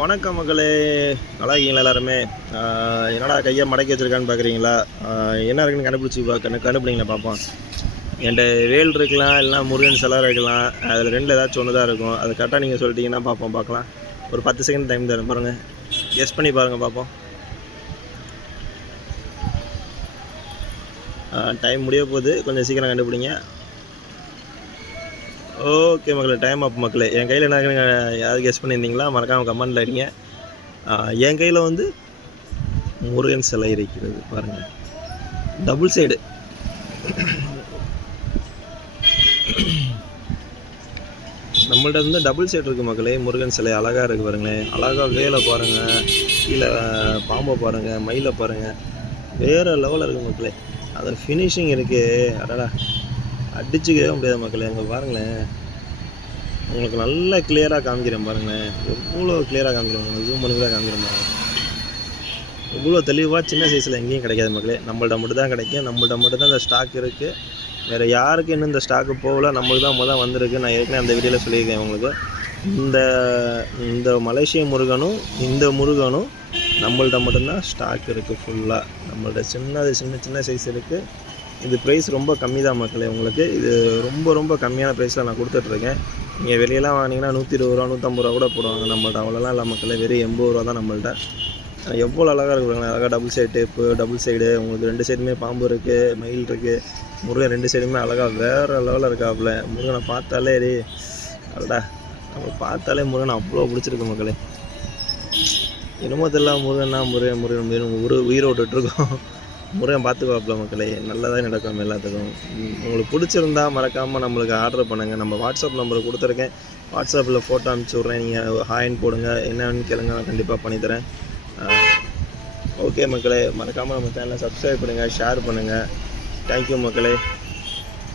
வணக்கம் மக்களே. நல்லா இருக்கீங்களா எல்லாருமே? என்னடா கையை மடக்கி வச்சிருக்கான்னு பார்க்குறீங்களா என்ன இருக்குன்னு கண்டுபிடிச்சி பார்க்க கண்டுபிடிங்களா பார்ப்போம் என்கிட்ட வேல் இருக்கலாம் இல்லைனா முருகன் சிலர் இருக்கலாம். அதில் ரெண்டு ஏதாச்சும் ஒன்று தான் இருக்கும். அது கரெக்டாக நீங்கள் சொல்லிட்டீங்கன்னா பார்ப்போம் பார்க்கலாம் ஒரு பத்து செகண்ட் டைம் தரும் பாருங்கள் கெஸ் பண்ணி பாருங்கள் பார்ப்போம் டைம் முடிய போகுது. கொஞ்சம் சீக்கிரம் கண்டுபிடிங்க. ஓகே மக்களே டைம் அப் மக்களே. என் கையில் என்ன யாராவது கெஸ் பண்ணியிருந்தீங்களா? மறக்காமல் கமெண்ட்டில் அடிங்க. என் கையில் வந்து முருகன் சிலை இருக்கிறது. பாருங்கள் டபுள் சைடு நம்மள்ட்ட வந்து டபுள் சைடு இருக்குது மக்களே. முருகன் சிலை அழகாக இருக்குது பாருங்களேன் அழகாக வேலை பாருங்கள் கீழே பாம்பை பாருங்கள் மயிலை பாருங்கள் வேறு லெவலில் இருக்குது மக்களே. அதில் ஃபினிஷிங் இருக்குது அடடா. அடிச்சுக்கவே முடியாது மக்களே. அங்கே பாருங்களேன். உங்களுக்கு நல்லா கிளியராக காமிக்கிறேன் பாருங்களேன். எவ்வளோ கிளியராக காமிக்கிறேன் உங்களுக்கு ஜூம் பண்ணி கூட காமிக்கிறேன் பாருங்கள் இவ்வளோ தெளிவாக சின்ன சைஸில் எங்கேயும் கிடைக்காது மக்களே. நம்மள்ட்ட மட்டும் தான் கிடைக்கும். நம்மள்ட்ட மட்டும் தான் இந்த ஸ்டாக் இருக்குது வேறு யாருக்கு இன்னும் இந்த ஸ்டாக்கு போகல? நம்மளுக்கு தான் முதல் வந்திருக்கு. நான் ஏற்கனவே அந்த வீடியோவில் சொல்லியிருக்கேன் உங்களுக்கு. இந்த இந்த மலேசிய முருகனும் இந்த முருகனும் நம்மள்ட்ட மட்டும்தான் ஸ்டாக் இருக்குது ஃபுல்லாக நம்மள்ட்ட சின்னது சின்ன சின்ன சைஸ் இருக்குது இது ப்ரைஸ் ரொம்ப கம்மி தான் மக்களே உங்களுக்கு. இது ரொம்ப ரொம்ப கம்மியான ப்ரைஸில் நான் கொடுத்துட்ருக்கேன். நீங்கள் வெளியெல்லாம் வாங்கினீங்கன்னா நூற்றி இருபது ரூபா நூற்றம்பது ரூபா கூட போடுவாங்க நம்மள்ட்ட. அவ்வளோலாம் இல்லை மக்களே வெறும் எண்பது ரூபா தான் நம்மள்ட்ட. எவ்வளோ அழகாக இருக்குங்க அழகாக double side tape double side உங்களுக்கு ரெண்டு சைடுமே பாம்பு இருக்குது மயில் இருக்குது முருகன் ரெண்டு சைடுமே அழகாக வேறு லெவலில் இருக்காப்புல. முருகனை பார்த்தாலே ரே அடடா. நம்ம பார்த்தாலே முருகன் அவ்வளோ பிடிச்சிருக்கு மக்களே. என்னமோ தெரியல முருகன்னா முருகன் முருகன் முருகன் உரு உயிரோட்டுருக்கோம் முறையாக பார்த்துக்குவாப்புல மக்களே. நல்லதாக நடக்கும் எல்லாத்துக்கும். உங்களுக்கு பிடிச்சிருந்தா மறக்காமல் நம்மளுக்கு ஆர்டர் பண்ணுங்கள் நம்ம வாட்ஸ்அப் நம்பர் கொடுத்துருக்கேன். வாட்ஸ்அப்பில் ஃபோட்டோ அனுப்பிச்சி விட்றேன். நீங்கள் ஹாயின் போடுங்க. என்னன்னு கேளுங்க. நான் கண்டிப்பாக பண்ணித்தரேன் ஓகே மக்களே. மறக்காமல் நம்ம சேனலை சப்ஸ்கிரைப் பண்ணுங்கள் ஷேர் பண்ணுங்கள் தேங்க்யூ மக்களே.